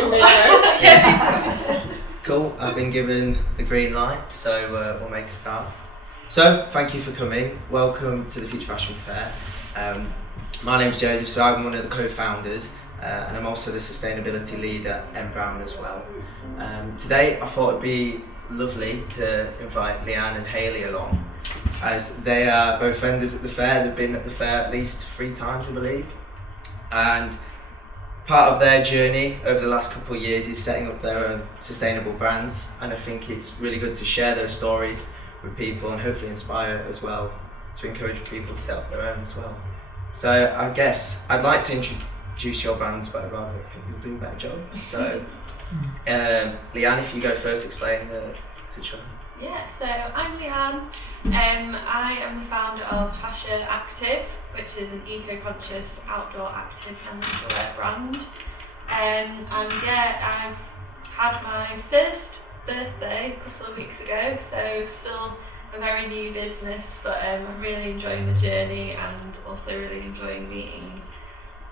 can know. Cool, I've been given the green light, so we'll make a start. So, thank you for coming. Welcome to the Future Fashion Fair. My name's Joseph, so I'm one of the co-founders, and I'm also the sustainability lead at M Brown as well. Today, I thought it'd be lovely to invite Leanne and Hayley along, as they are both vendors at the fair. They've been at the fair at least 3 times, I believe. And part of their journey over the last couple of years is setting up their own sustainable brands, and I think it's really good to share those stories with people and hopefully inspire as well to encourage people to set up their own as well. So I guess I'd like to introduce your brands, but I'd rather think you'll do a better job. So Leanne, if you go first, explain the show. Yeah, so I'm Leanne. I am the founder of Hasha Active, which is an eco-conscious outdoor active and wear brand. And yeah, I've had my first birthday a couple of weeks ago, so still a very new business, but I'm really enjoying the journey and also really enjoying meeting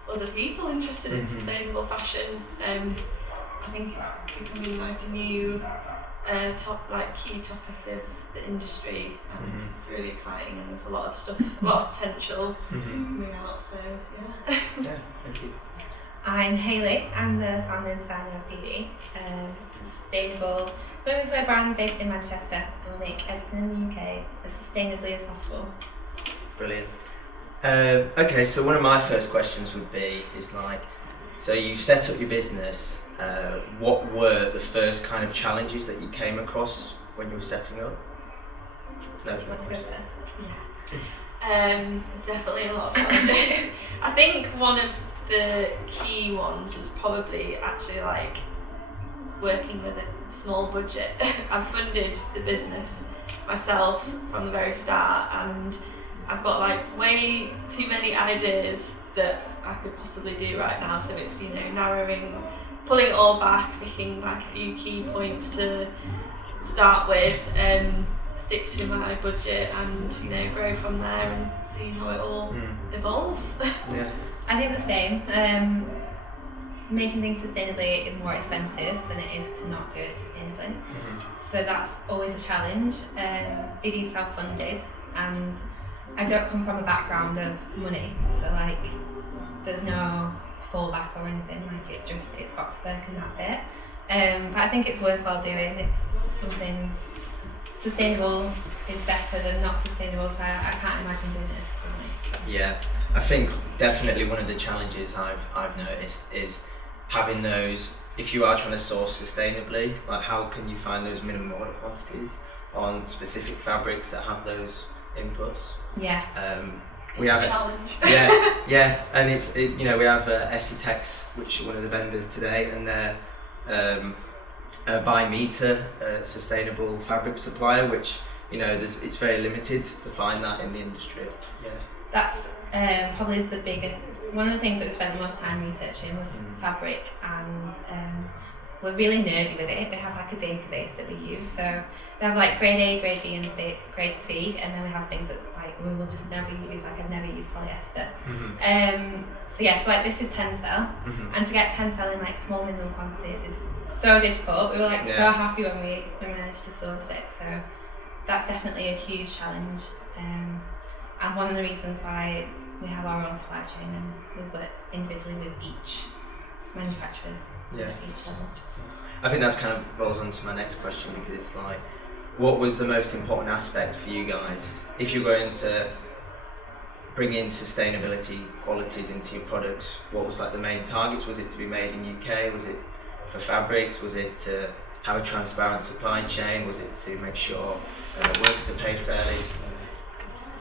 other people interested in sustainable fashion. I think it's becoming like a new key topic of the industry, and it's really exciting, and there's a lot of potential coming out, so yeah. Yeah, thank you. I'm Hayley. I'm the founder and designer of DD, a sustainable women's wear brand based in Manchester, and we make everything in the UK as sustainably as possible. Brilliant. Okay, so one of my first questions would be, so you set up your business, what were the first kind of challenges that you came across when you were setting up? Do you want to go first? Yeah. There's definitely a lot of challenges. I think one of the key ones was probably actually like working with a small budget. I've funded the business myself from the very start, and I've got like way too many ideas that I could possibly do right now, so it's narrowing, pulling it all back, picking like a few key points to start with, stick to my budget, and grow from there and see how it all evolves. Yeah. I think the same. Making things sustainably is more expensive than it is to not do it sustainably. So that's always a challenge. DD is self-funded, and I don't come from a background of money, so like there's no fallback or anything, like it's got to work and that's it. But I think it's worthwhile doing. It's something sustainable is better than not sustainable, so I can't imagine doing it differently. Yeah, I think definitely one of the challenges I've noticed is having those, if you are trying to source sustainably, like how can you find those minimum order quantities on specific fabrics that have those inputs? Yeah. We have a challenge. Yeah, and we have Essitex, which are one of the vendors today, and they're by meter sustainable fabric supplier, which it's very limited to find that in the industry. Yeah. That's probably one of the things that we spent the most time researching was fabric, and we're really nerdy with it. We have like a database that we use, so we have like grade A, grade B and grade C, and then we have things that like we will just never use, like I've never used polyester. So like this is tencel, and to get tencel in like small minimum quantities is so difficult. We were like so happy when we managed to source it, so that's definitely a huge challenge, and one of the reasons why we have our own supply chain, and we've worked individually with each manufacturer. Each level. I think that's kind of rolls on to my next question, because it's like, what was the most important aspect for you guys if you're going to bring in sustainability qualities into your products? What was like the main targets? Was it to be made in UK? Was it for fabrics? Was it to have a transparent supply chain? Was it to make sure workers are paid fairly?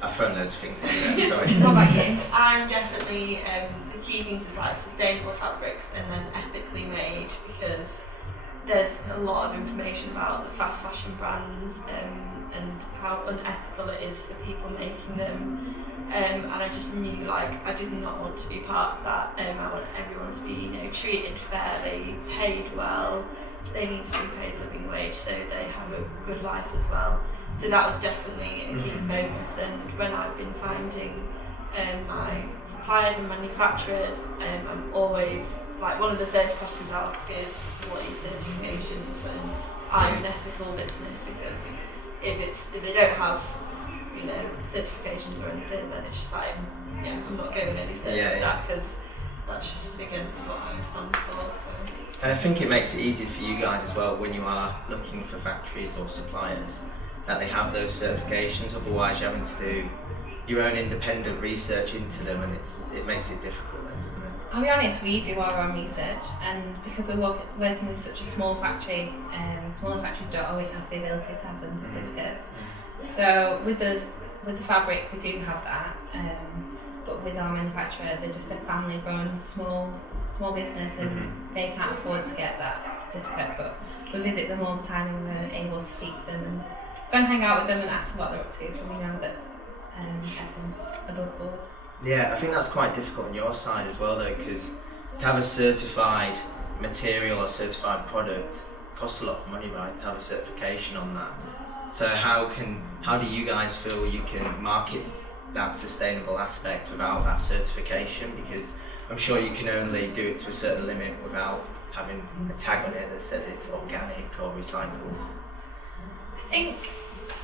I've thrown loads of things in there, sorry. What about you? I'm definitely, the key things is like sustainable fabrics and then ethically made, because there's a lot of information about the fast fashion brands and how unethical it is for people making them. And I just knew I did not want to be part of that. I want everyone to be treated fairly, paid well. They need to be paid a living wage so they have a good life as well. So that was definitely a key focus, and when I've been finding my suppliers and manufacturers, I'm always like one of the first questions I ask is, what are your certifications? And I'm an ethical business, because if they don't have, you know, certifications or anything, then it's just like, yeah, I'm not going any further with that, because that's just against what I stand for. So. And I think it makes it easier for you guys as well when you are looking for factories or suppliers that they have those certifications. Otherwise, you're having to do your own independent research into them, and it makes it difficult then, doesn't it? I'll be honest, we do our own research, and because we're working with such a small factory, smaller factories don't always have the ability to have them certificates. So with the fabric, we do have that, but with our manufacturer, they're just a family-run small business, and they can't afford to get that certificate. But we visit them all the time, and we're able to speak to them and go and hang out with them and ask them what they're up to, so we know that everything's above board. Yeah, I think that's quite difficult on your side as well, though, because to have a certified material or certified product costs a lot of money, right? To have a certification on that. So how do you guys feel you can market that sustainable aspect without that certification? Because I'm sure you can only do it to a certain limit without having a tag on it that says it's organic or recycled. I think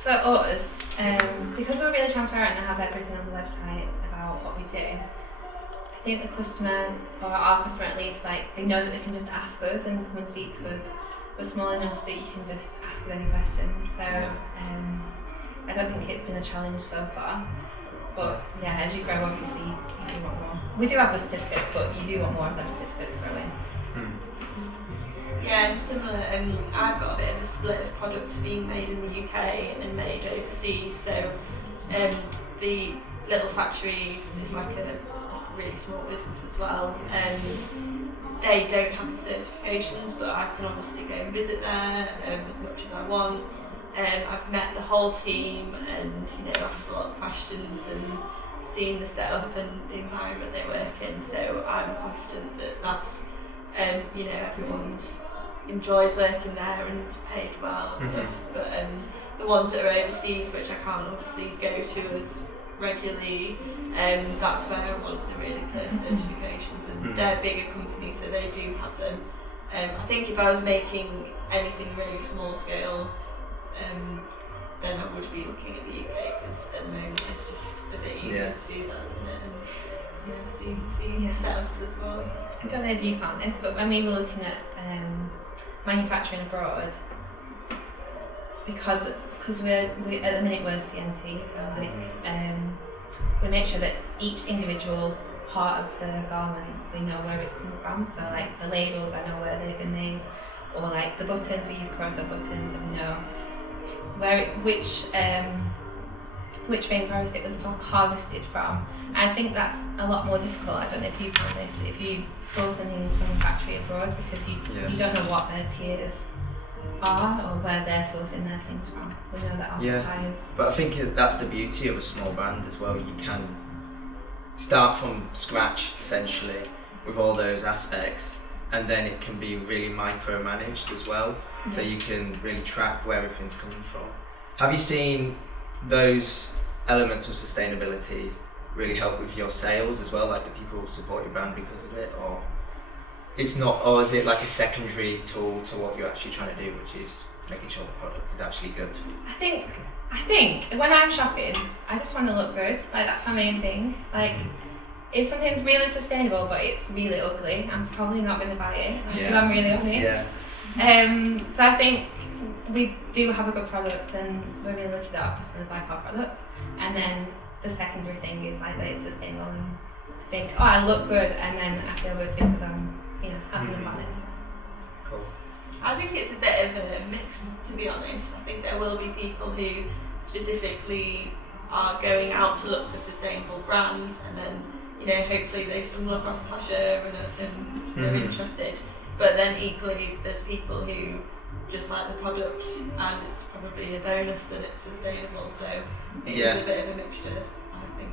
for us, because we're really transparent and have everything on the website about what we do, I think the customer, or our customer at least, like, they know that they can just ask us and come and speak to us. We're small enough that you can just ask us any questions. So I don't think it's been a challenge so far. But yeah, as you grow, obviously, you do want more. We do have the certificates, but you do want more of those certificates growing. Yeah, and similar, I've got a bit of a split of products being made in the UK and made overseas. So the little factory is like a really small business as well. They don't have the certifications, but I can obviously go and visit there as much as I want. I've met the whole team and, you know, asked a lot of questions and seen the setup and the environment they work in. So I'm confident that that's, you know, everyone's enjoys working there and is paid well and stuff. But the ones that are overseas, which I can't obviously go to as regularly, that's where I want the really clear certifications, and they're bigger companies, so they do have them. I think if I was making anything really small scale, then I would be looking at the UK, because at the moment it's just a bit easier to do that, isn't it? And see the setup as well. I don't know if you found this, but when we were looking at manufacturing abroad, because we at the minute we're CNT, so like we make sure that each individual's part of the garment, we know where it's come from. So like the labels, I know where they've been made, or like the buttons, we use Corozzo buttons, and we know which rainforest it was harvested from. I think that's a lot more difficult. I don't know if you found this, if you source things from a factory abroad, because you don't know what their tiers are or where they're sourcing their things from. We know that our suppliers. But I think that's the beauty of a small brand as well. You can start from scratch essentially with all those aspects, and then it can be really micromanaged as well. So you can really track where everything's coming from. Have you seen those elements of sustainability really help with your sales as well? Like, do people support your brand because of it, or it's not, or is it like a secondary tool to what you're actually trying to do, which is making sure the product is actually good? I think when I'm shopping, I just want to look good. Like, that's my main thing. Like, if something's really sustainable but it's really ugly, I'm probably not going to buy it, if I'm really honest. So I think we do have a good product, and we're really lucky that our customers like our product. And then the secondary thing is like that it's sustainable, and think, oh, I look good, and then I feel good because I'm, you know, having the planet. Cool. I think it's a bit of a mix, to be honest. I think there will be people who specifically are going out to look for sustainable brands, and then, you know, hopefully they stumble across Hasher and they're interested. But then equally, there's people who just like the product, and it's probably a bonus that it's sustainable. So it is a bit of a mixture, I think.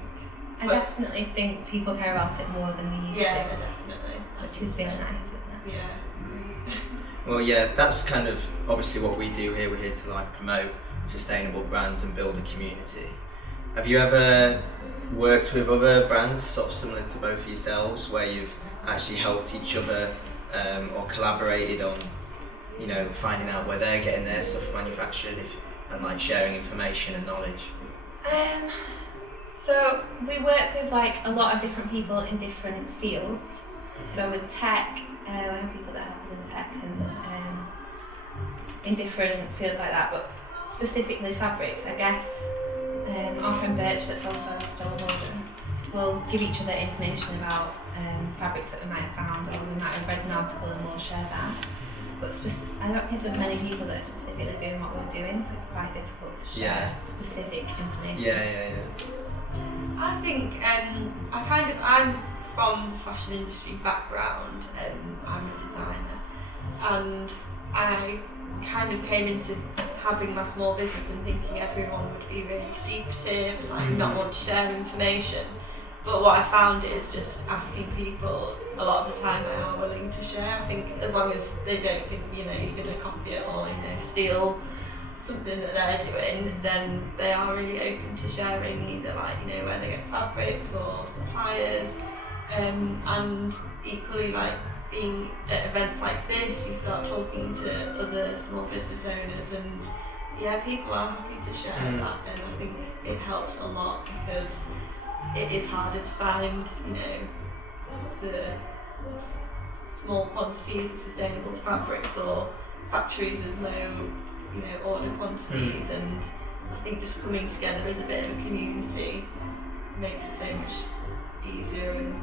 I definitely think people care about it more than they used to. Yeah, definitely. Which is really nice, isn't it? Yeah. Well, yeah, that's kind of obviously what we do here. We're here to like promote sustainable brands and build a community. Have you ever worked with other brands sort of similar to both of yourselves, where you've actually helped each other or collaborated on, finding out where they're getting their stuff manufactured and like sharing information and knowledge? So we work with like a lot of different people in different fields. So with tech, we have people that help us in tech and in different fields like that, but specifically fabrics, I guess. Our friend Birch, that's also a store holder, will give each other information about fabrics that we might have found, or we might have read an article and we'll share that. But I don't think there's many people that are specifically doing what we're doing, so it's quite difficult to share specific information. Yeah. I think I'm from the fashion industry background. I'm a designer, and I kind of came into having my small business and thinking everyone would be really secretive and like not want to share information. But what I found is just asking people, a lot of the time they are willing to share. I think as long as they don't think you're going to copy it or steal something that they're doing, then they are really open to sharing either where they get fabrics or suppliers. And equally, like being at events like this, you start talking to other small business owners, and people are happy to share that, and I think it helps a lot because it is harder to find, the small quantities of sustainable fabrics or factories with low, order quantities, and I think just coming together as a bit of a community makes it so much easier, and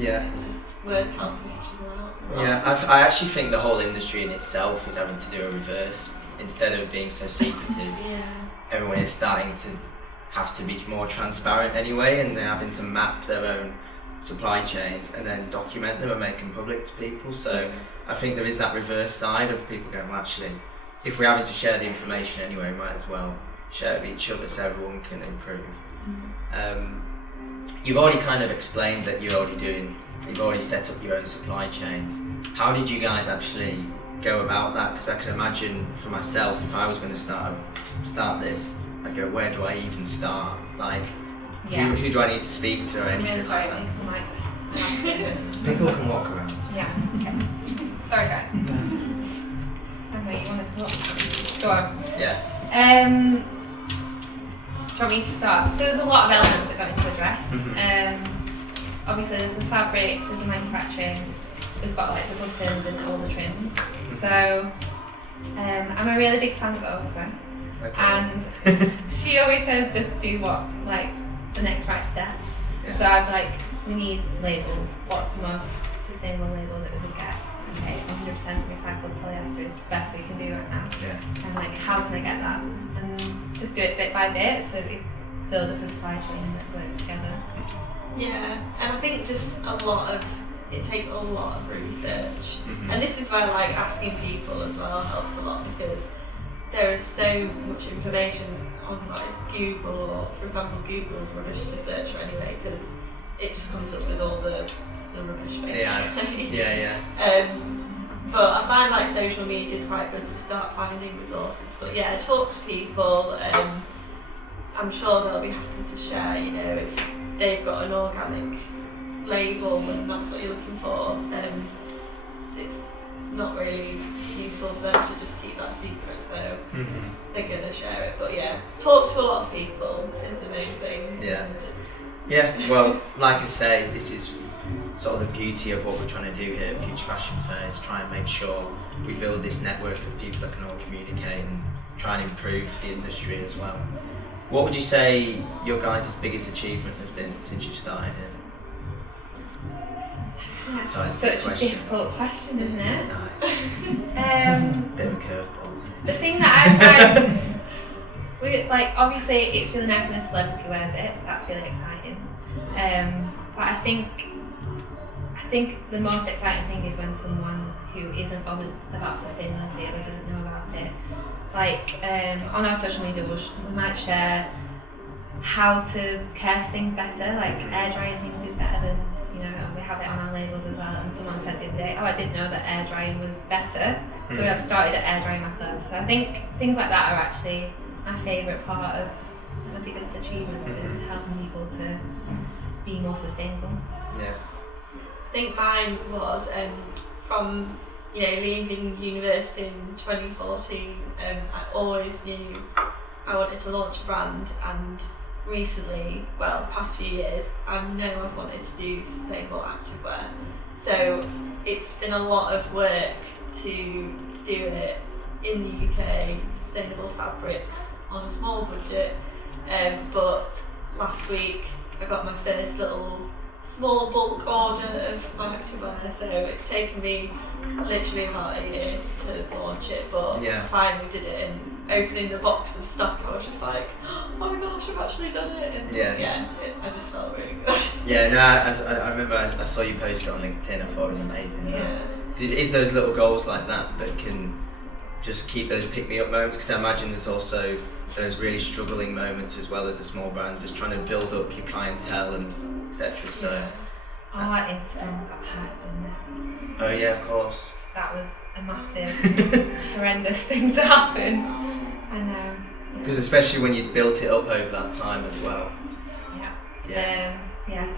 it's just worth helping each other out as well. Yeah, I actually think the whole industry in itself is having to do a reverse. Instead of being so secretive, everyone is starting to have to be more transparent anyway, and they're having to map their own supply chains and then document them and make them public to people. So I think there is that reverse side of people going, well, actually, if we're having to share the information anyway, we might as well share it with each other so everyone can improve. You've already kind of explained that you've already set up your own supply chains. How did you guys actually go about that? Because I can imagine for myself, if I was going to start this, I'd go, where do I even start? Like, who do I need to speak to or anything really sorry, like that? people might just... People can walk around. Yeah, okay. Sorry guys. Okay, you want to come up? Go on. Yeah. Do you want me to start? So there's a lot of elements that go into a dress. Obviously there's the fabric, there's the manufacturing, we've got like the buttons and all the trims. So I'm a really big fan of Oprah. Okay. And she always says just do what, like, the next right step. Yeah. So I'm like, we need labels. What's the most sustainable label that we could get? Okay, 100% recycled polyester is the best we can do right now. Yeah. And like, how can I get that? And just do it bit by bit, so we build up a supply chain that works together. Yeah, and I think just it takes a lot of research. And this is where like asking people as well helps a lot, because there is so much information on like Google, or for example Google's rubbish to search for anyway, because it just comes up with all the rubbish basically. Yeah. But I find like social media is quite good to start finding resources. But yeah, talk to people. I'm sure they'll be happy to share, if they've got an organic label and that's what you're looking for. It's not really useful for them to just keep that secret, so they're going to share it. But yeah, talk to a lot of people is the main thing. Yeah, well, like I say, this is sort of the beauty of what we're trying to do here at Future Fashion Fair, is try and make sure we build this network of people that can all communicate and try and improve the industry as well. What would you say your guys' biggest achievement has been since you started here? That's Sorry, it's a such big a question. difficult question, isn't it? No, bit of a curveball. The thing that I find, obviously it's really nice when a celebrity wears it. That's really exciting. But I think the most exciting thing is when someone who isn't bothered about sustainability or doesn't know about it, on our social media, we might share how to care for things better, like air drying things is better than, we have it on our labels as well. And someone said the other day, I didn't know that air drying was better, so I've started at air drying my clothes. So I think things like that are actually my favourite part of my biggest achievements, is helping people to be more sustainable. Yeah. I think mine was from leaving university in 2014. I always knew I wanted to launch a brand, and recently, well, the past few years, I know I've wanted to do sustainable activewear. So it's been a lot of work to do it in the UK, sustainable fabrics on a small budget. But last week I got my first little small bulk order of my activewear, so it's taken me literally about a year to launch it, but I finally did it, and opening the box of stock I was just like, oh my gosh, I've actually done it, and I just felt really good. Yeah, no, I remember I saw you post it on LinkedIn. I thought it was amazing. Yeah. Is those little goals like that can just keep those pick-me-up moments? Because I imagine there's also those really struggling moments as well as a small brand, just trying to build up your clientele and etc. So. Our Instagram got hacked, didn't it? Oh yeah, of course. That was a massive, horrendous thing to happen. I know. Because especially when you built it up over that time as well. Yeah,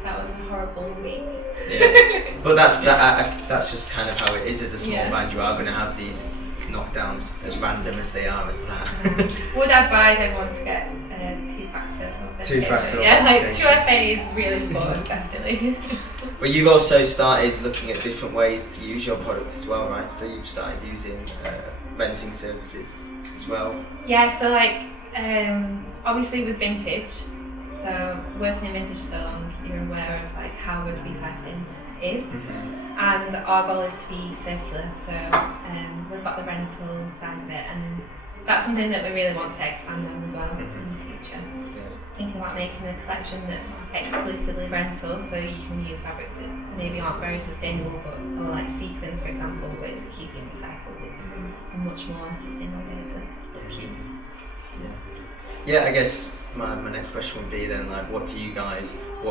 that was a horrible week. Yeah, but that's just kind of how it is as a small band. You are going to have these knockdowns, as random as they are as that. Would advise everyone to get two-factor authentication. Two-factor Yeah, like authentication. 2FA is really important, definitely. But you've also started looking at different ways to use your product as well, right? So you've started using renting services as well. Yeah, so like obviously with vintage, so working in vintage so long, you're aware of like how good recycling is. And our goal is to be circular, so we've got the rental side of it, and that's something that we really want to expand on as well in the future. Thinking about making a collection that's exclusively rental, so you can use fabrics that maybe aren't very sustainable, or like sequins, for example, with keeping recycled. It's a much more sustainable way to keep. Yeah, I guess my next question would be then, like, what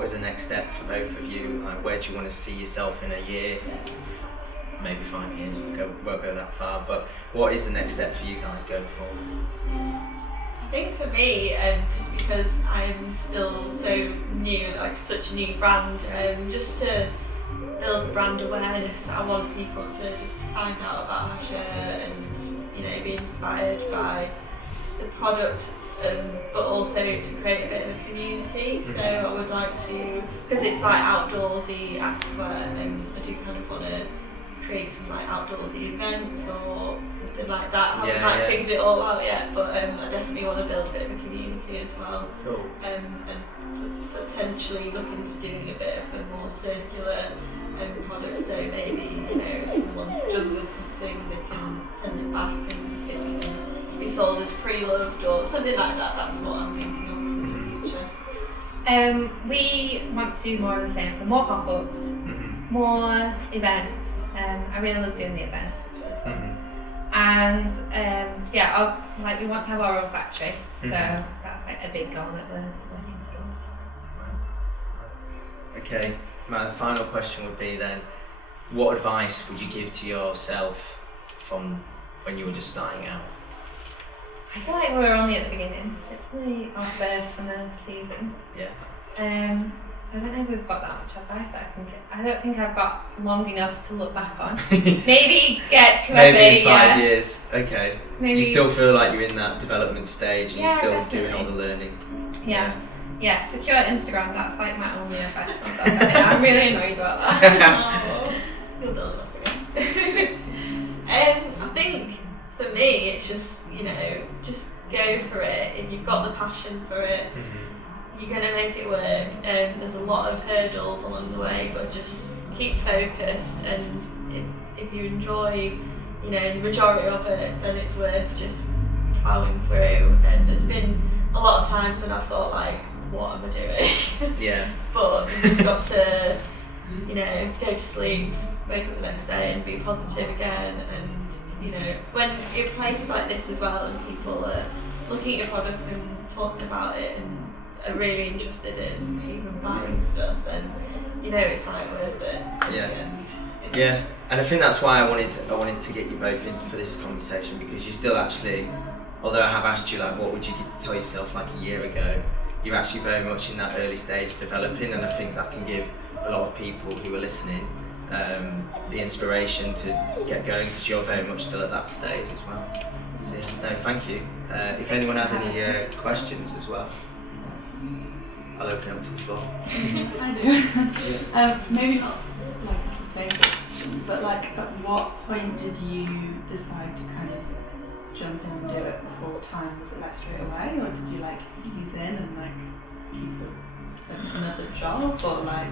is the next step for both of you? Like, where do you want to see yourself in a year? Maybe 5 years, won't go that far, but what is the next step for you guys going forward? I think for me, just because I'm still so new, like such a new brand, just to build the brand awareness, I want people to just find out about Hasha and be inspired by the product, but also to create a bit of a community. So I would like to, because it's like outdoorsy activewear, and I do kind of want to create some like outdoorsy events or something like that. I haven't figured it all out yet, but I definitely want to build a bit of a community as well. Cool. And potentially look into doing a bit of a more circular product. So maybe if someone's done with something, they can send it back and it can be sold as pre-loved or something like that. That's what I'm thinking of for the future. We want to do more of the same, so more pop-ups, more events. I really love doing the events, it's really fun. And we want to have our own factory, so that's like a big goal that we're working towards. Okay, my final question would be then, what advice would you give to yourself from when you were just starting out? I feel like we're only at the beginning. It's only our first summer season. Yeah. So I don't know if we've got that much advice. I don't think I've got long enough to look back on. Maybe get to maybe in 5 years. Okay. Maybe. You still feel like you're in that development stage, and you're still definitely doing all the learning. Yeah. Secure Instagram. That's like my only advice to myself. I'm really annoyed about that. You'll build it up again. I think for me, it's just just go for it. If you've got the passion for it, you're going to make it work. There's a lot of hurdles along the way, but just keep focused, and if you enjoy the majority of it, then it's worth just plowing through. And there's been a lot of times when I've thought like, what am I doing? Yeah. But you just got to go to sleep, wake up the next day and be positive again. And when in places like this as well, and people are looking at your product and talking about it and are really interested in even buying stuff, then it's like worth it. Yeah, and I think that's why I wanted to get you both in for this conversation, because you still actually, although I have asked you like what would you tell yourself like a year ago, you're actually very much in that early stage developing, and I think that can give a lot of people who are listening the inspiration to get going, because you're very much still at that stage as well. So, yeah, no, thank you. If anyone has any questions as well, I'll open it up to the floor. I do. Maybe not like a sustainable question, but like at what point did you decide to kind of jump in and do it full time? Was it like straight away, or did you like ease in and like keep another job, or like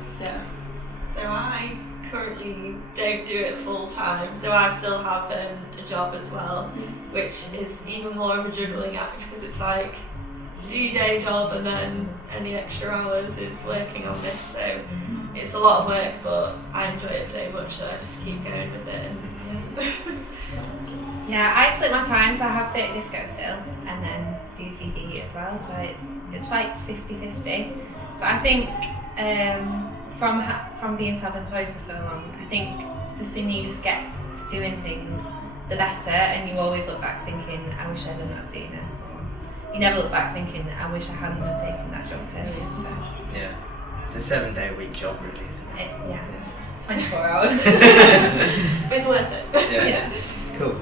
So I currently don't do it full time, so I still have a job as well, which is even more of a juggling act, because it's like do your day job and then any extra hours is working on this, so it's a lot of work, but I enjoy it so much that I just keep going with it. And Yeah, I split my time, so I have Dirty Disco still, and then do DD as well, so it's like 50-50. But I think from being self-employed for so long, I think the sooner you just get doing things, the better, and you always look back thinking, I wish I'd done that sooner. Or you never look back thinking, I wish I hadn't have taken that jump earlier. So Yeah, it's a 7-day-a-week job, really, isn't it? Yeah, 24 hours. but it's worth it. Yeah. Cool.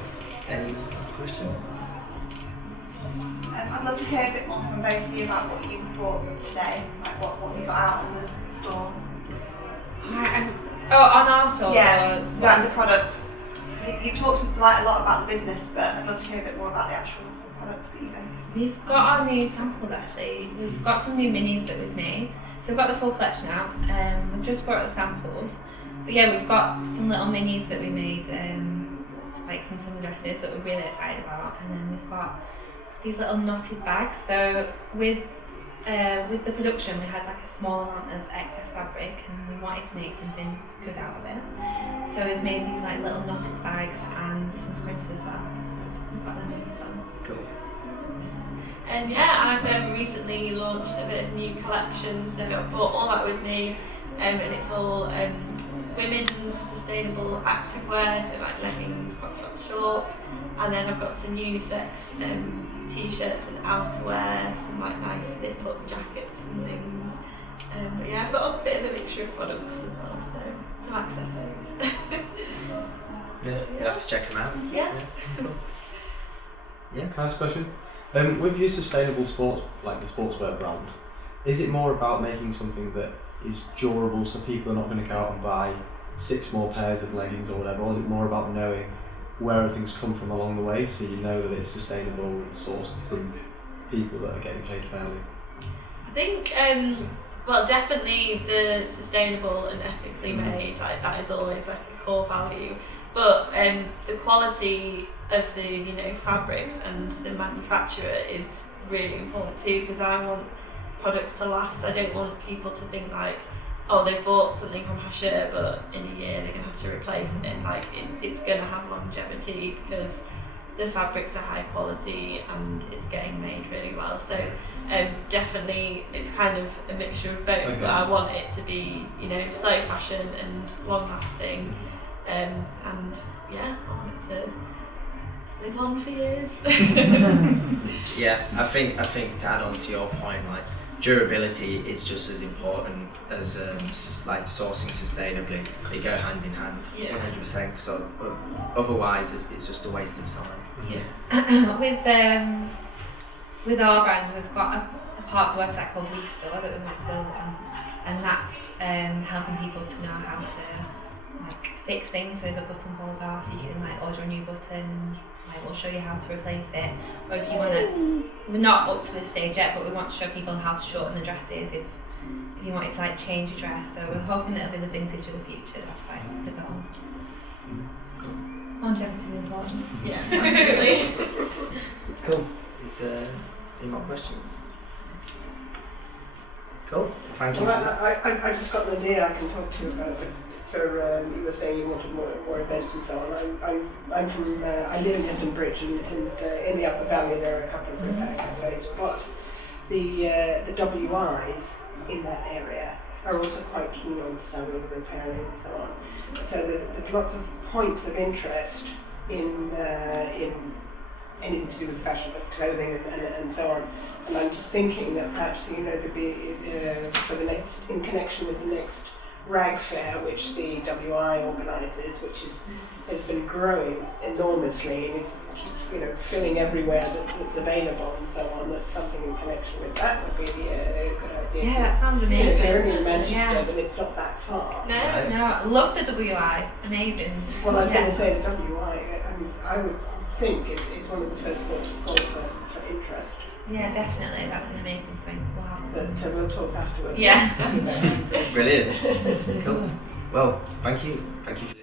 Any questions? I'd love to hear a bit more from both of you about what you've brought today, like what you got out on the store. On our store? Yeah, and the products. You talked like a lot about the business, but I'd love to hear a bit more about the actual products that you make. We've got our new samples actually. We've got some new minis that we've made. So we've got the full collection out. We've just brought the samples. But yeah, we've got some little minis that we made, like some sundresses that we're really excited about. And then we've got these little knotted bags. So with the production, we had like a small amount of excess fabric, and we wanted to make something good out of it. So we've made these like little knotted bags and some scrunchies as well. So we've got them as well. Cool. And yeah, I've recently launched a bit of new collection, so I brought all that with me, and it's all women's sustainable activewear, so like leggings, crop top shorts, and then I've got some unisex t-shirts and outerwear, some like nice zip-up jackets and things. But yeah, I've got a bit of a mixture of products as well, so some accessories. Yeah, you'll have to check them out. Yeah. Cool. Yeah. Can I ask a question? With your sustainable sports, like the sportswear brand, is it more about making something that is durable so people are not going to go out and buy 6 more pairs of leggings or whatever, or is it more about knowing where everything's come from along the way, so you know that it's sustainable and sourced from people that are getting paid fairly? I think, well, definitely the sustainable and ethically made, like that is always like a core value. But the quality of the fabrics and the manufacturer is really important too, because I want products to last. I don't want people to think like, oh, they bought something from Hasher, but in a year they're gonna have to replace it. Like it's gonna have longevity because the fabrics are high quality and it's getting made really well. So definitely it's kind of a mixture of both. Okay. But I want it to be slow fashion and long lasting. And yeah, I want it to live on for years. Yeah, I think to add on to your point, like durability is just as important as just like sourcing sustainably. They go hand in hand, Yeah. 100%. So otherwise, it's just a waste of time. Yeah. With our brand, we've got a part of the website called Restore that we want to build on, and that's helping people to know how to like fix things. So if a button falls off, you can like order a new button. Like we'll show you how to replace it. Or if you want to, we're not up to this stage yet, but we want to show people how to shorten the dresses if you wanted to like change your dress. So we're hoping that it'll be the vintage of the future. That's like the goal. Longevity is important. Yeah, absolutely. Cool. Is any more questions? Cool. Thank you. Well, For this. I just got an idea I can talk to you about. You were saying you wanted more events and so on. I'm from I live in Hinton Bridge, and in the Upper Valley there are a couple of repair cafes, but the WIs in that area are also quite keen on sewing and repairing and so on. So there's lots of points of interest in anything to do with fashion, but clothing and so on. And I'm just thinking that perhaps there'd be for the next, in connection with the next rag fair, which the WI organises, which has been growing enormously, and it keeps filling everywhere that's available and so on. That something in connection with that would be a good idea. Yeah, that sounds If amazing. you're only in Manchester, Yeah. then it's not that far. No. No, I love the WI. Amazing. Well, I was Yeah. going to say the WI. I would think it's one of the first ports of call for interest. Yeah, definitely. That's an amazing point. We'll have to. But we'll talk afterwards. Yeah. Brilliant. Cool. Well, thank you. Thank you for